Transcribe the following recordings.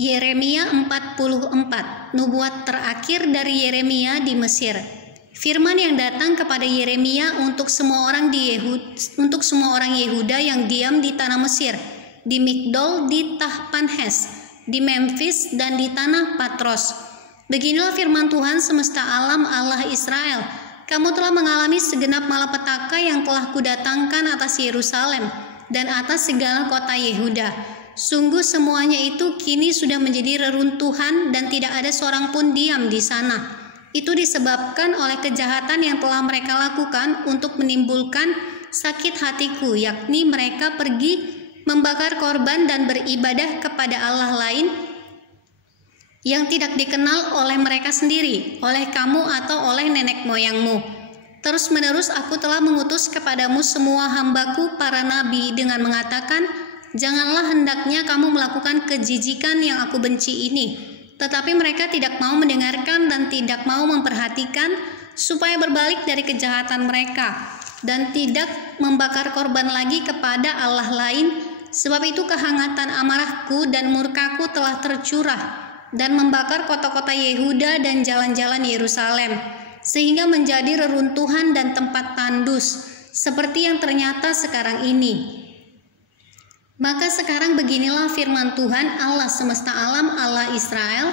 Yeremia 44, nubuat terakhir dari Yeremia di Mesir. Firman yang datang kepada Yeremia untuk semua orang Yehuda yang diam di tanah Mesir, di Migdol, di Tahpanhes, di Memphis, dan di tanah Patros. Beginilah firman Tuhan semesta alam, Allah Israel. Kamu telah mengalami segenap malapetaka yang telah kudatangkan atas Yerusalem dan atas segala kota Yehuda. Sungguh semuanya itu kini sudah menjadi reruntuhan dan tidak ada seorang pun diam di sana. Itu disebabkan oleh kejahatan yang telah mereka lakukan untuk menimbulkan sakit hatiku, yakni mereka pergi membakar korban dan beribadah kepada Allah lain yang tidak dikenal oleh mereka sendiri, oleh kamu atau oleh nenek moyangmu. Terus-menerus aku telah mengutus kepadamu semua hambaku para nabi dengan mengatakan, janganlah hendaknya kamu melakukan kejijikan yang aku benci ini. Tetapi mereka tidak mau mendengarkan dan tidak mau memperhatikan supaya berbalik dari kejahatan mereka dan tidak membakar korban lagi kepada Allah lain. Sebab itu kehangatan amarahku dan murkaku telah tercurah dan membakar kota-kota Yehuda dan jalan-jalan Yerusalem, sehingga menjadi reruntuhan dan tempat tandus, seperti yang ternyata sekarang ini. Maka sekarang beginilah firman Tuhan Allah semesta alam, Allah Israel,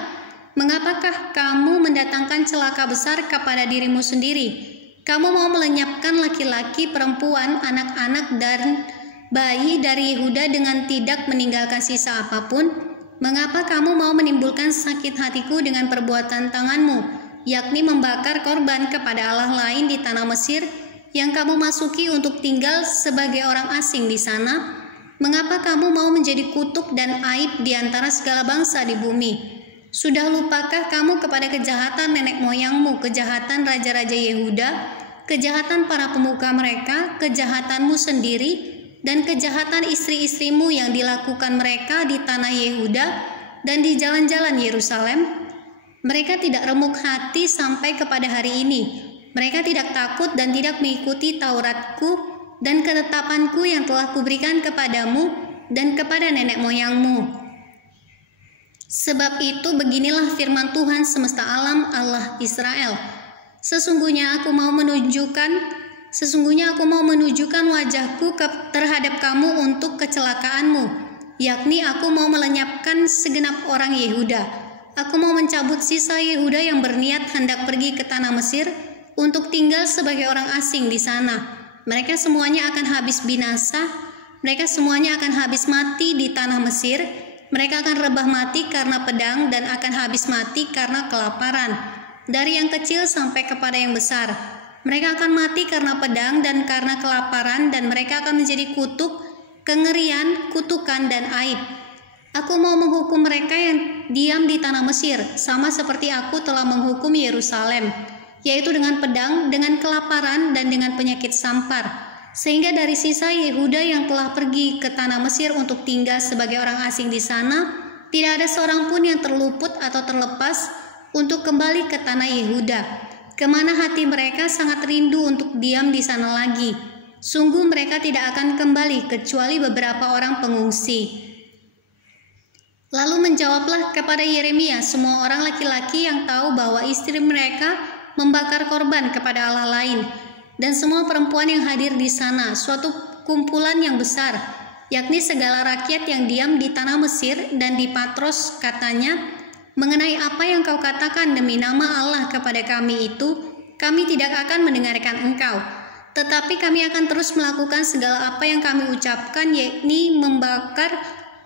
mengapakah kamu mendatangkan celaka besar kepada dirimu sendiri? Kamu mau melenyapkan laki-laki, perempuan, anak-anak, dan bayi dari Yehuda dengan tidak meninggalkan sisa apapun? Mengapa kamu mau menimbulkan sakit hatiku dengan perbuatan tanganmu, yakni membakar korban kepada Allah lain di tanah Mesir yang kamu masuki untuk tinggal sebagai orang asing di sana? Mengapa kamu mau menjadi kutuk dan aib di antara segala bangsa di bumi? Sudah lupakah kamu kepada kejahatan nenek moyangmu, kejahatan raja-raja Yehuda, kejahatan para pemuka mereka, kejahatanmu sendiri, dan kejahatan istri-istrimu yang dilakukan mereka di tanah Yehuda dan di jalan-jalan Yerusalem? Mereka tidak remuk hati sampai kepada hari ini. Mereka tidak takut dan tidak mengikuti Tauratku dan ketetapanku yang telah kuberikan kepadamu dan kepada nenek moyangmu. Sebab itu beginilah firman Tuhan semesta alam, Allah Israel. Sesungguhnya aku mau menunjukkan wajahku terhadap kamu untuk kecelakaanmu, yakni aku mau melenyapkan segenap orang Yehuda. Aku mau mencabut sisa Yehuda yang berniat hendak pergi ke tanah Mesir untuk tinggal sebagai orang asing di sana. Mereka semuanya akan habis binasa, mereka semuanya akan habis mati di tanah Mesir, mereka akan rebah mati karena pedang dan akan habis mati karena kelaparan, dari yang kecil sampai kepada yang besar. Mereka akan mati karena pedang dan karena kelaparan, dan mereka akan menjadi kutuk, kengerian, kutukan, dan aib. Aku mau menghukum mereka yang diam di tanah Mesir, sama seperti aku telah menghukum Yerusalem, yaitu dengan pedang, dengan kelaparan, dan dengan penyakit sampar. Sehingga dari sisa Yehuda yang telah pergi ke tanah Mesir untuk tinggal sebagai orang asing di sana, tidak ada seorang pun yang terluput atau terlepas untuk kembali ke tanah Yehuda, kemana hati mereka sangat rindu untuk diam di sana lagi. Sungguh mereka tidak akan kembali kecuali beberapa orang pengungsi. Lalu menjawablah kepada Yeremia semua orang laki-laki yang tahu bahwa istri mereka membakar korban kepada Allah lain, dan semua perempuan yang hadir di sana, suatu kumpulan yang besar, yakni segala rakyat yang diam di tanah Mesir dan di Patros, katanya, mengenai apa yang kau katakan demi nama Allah kepada kami itu, kami tidak akan mendengarkan engkau, tetapi kami akan terus melakukan segala apa yang kami ucapkan, yakni membakar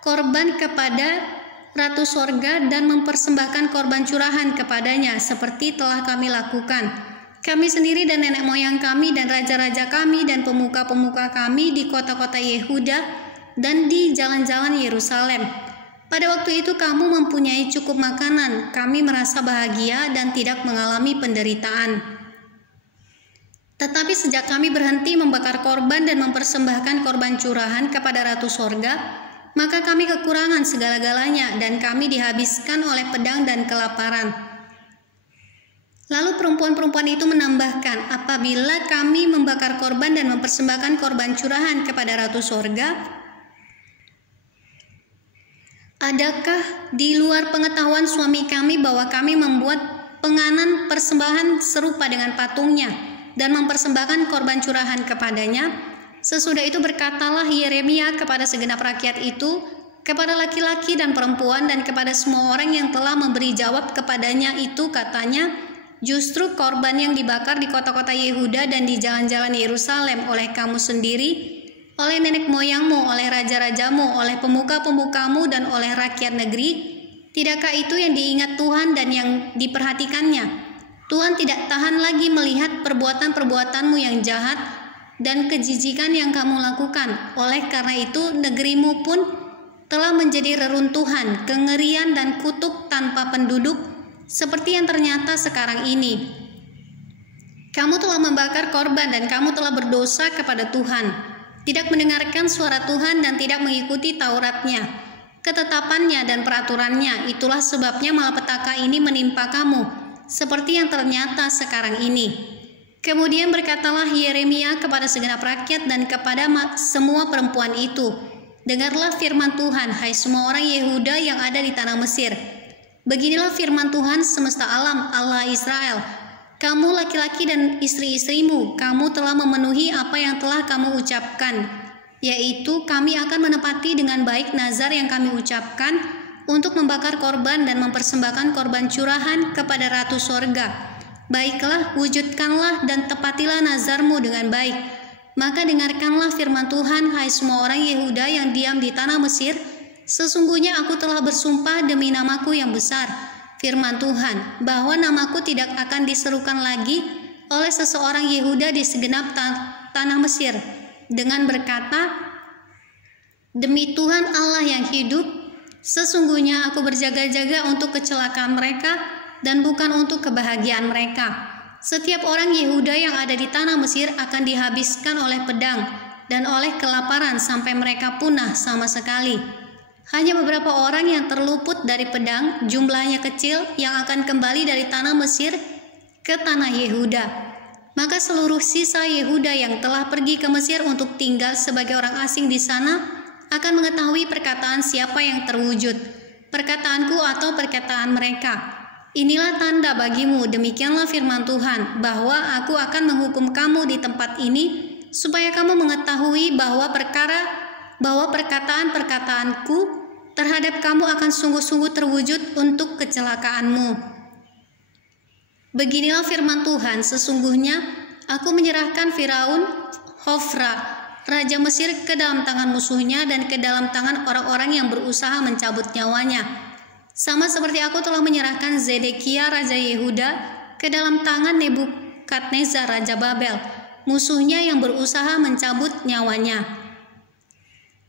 korban kepada Ratu Sorga dan mempersembahkan korban curahan kepadanya seperti telah kami lakukan. Kami sendiri dan nenek moyang kami dan raja-raja kami dan pemuka-pemuka kami di kota-kota Yehuda dan di jalan-jalan Yerusalem. Pada waktu itu kamu mempunyai cukup makanan, kami merasa bahagia dan tidak mengalami penderitaan. Tetapi sejak kami berhenti membakar korban dan mempersembahkan korban curahan kepada Ratu Sorga, maka kami kekurangan segala-galanya dan kami dihabiskan oleh pedang dan kelaparan. Lalu perempuan-perempuan itu menambahkan, apabila kami membakar korban dan mempersembahkan korban curahan kepada Ratu Sorga, Adakah di luar pengetahuan suami kami bahwa kami membuat penganan persembahan serupa dengan patungnya dan mempersembahkan korban curahan kepadanya? Sesudah itu berkatalah Yeremia kepada segenap rakyat itu, kepada laki-laki dan perempuan dan kepada semua orang yang telah memberi jawab kepadanya itu, katanya, justru korban yang dibakar di kota-kota Yehuda dan di jalan-jalan Yerusalem oleh kamu sendiri, oleh nenek moyangmu, oleh raja-rajamu, oleh pemuka-pemukamu, dan oleh rakyat negeri, tidakkah itu yang diingat Tuhan dan yang diperhatikannya? Tuhan tidak tahan lagi melihat perbuatan-perbuatanmu yang jahat dan kejijikan yang kamu lakukan. Oleh karena itu negerimu pun telah menjadi reruntuhan, kengerian dan kutuk tanpa penduduk, seperti yang ternyata sekarang ini. Kamu telah membakar korban dan kamu telah berdosa kepada Tuhan, tidak mendengarkan suara Tuhan dan tidak mengikuti Tauratnya, ketetapannya dan peraturannya. Itulah sebabnya malapetaka ini menimpa kamu, seperti yang ternyata sekarang ini. Kemudian berkatalah Yeremia kepada segenap rakyat dan kepada semua perempuan itu, dengarlah firman Tuhan, hai semua orang Yehuda yang ada di tanah Mesir. Beginilah firman Tuhan semesta alam, Allah Israel. Kamu laki-laki dan istri-istrimu, kamu telah memenuhi apa yang telah kamu ucapkan, yaitu kami akan menepati dengan baik nazar yang kami ucapkan untuk membakar korban dan mempersembahkan korban curahan kepada Ratu Sorga. Baiklah, wujudkanlah dan tepatilah nazarmu dengan baik. Maka dengarkanlah firman Tuhan, hai semua orang Yehuda yang diam di tanah Mesir. Sesungguhnya aku telah bersumpah demi namaku yang besar, firman Tuhan, bahwa namaku tidak akan diserukan lagi oleh seseorang Yehuda di segenap tanah Mesir, dengan berkata, demi Tuhan Allah yang hidup, sesungguhnya aku berjaga-jaga untuk kecelakaan mereka dan bukan untuk kebahagiaan mereka. Setiap orang Yehuda yang ada di tanah Mesir akan dihabiskan oleh pedang dan oleh kelaparan sampai mereka punah sama sekali. Hanya beberapa orang yang terluput dari pedang, jumlahnya kecil, yang akan kembali dari tanah Mesir ke tanah Yehuda. Maka seluruh sisa Yehuda yang telah pergi ke Mesir untuk tinggal sebagai orang asing di sana akan mengetahui perkataan siapa yang terwujud, perkataanku atau perkataan mereka. Inilah tanda bagimu, demikianlah firman Tuhan, bahwa aku akan menghukum kamu di tempat ini, supaya kamu mengetahui bahwa perkataan-perkataanku terhadap kamu akan sungguh-sungguh terwujud untuk kecelakaanmu. Beginilah firman Tuhan, sesungguhnya aku menyerahkan Firaun, Hofra, Raja Mesir ke dalam tangan musuhnya dan ke dalam tangan orang-orang yang berusaha mencabut nyawanya. Sama seperti aku telah menyerahkan Zedekia Raja Yehuda ke dalam tangan Nebukadnezar Raja Babel, musuhnya yang berusaha mencabut nyawanya.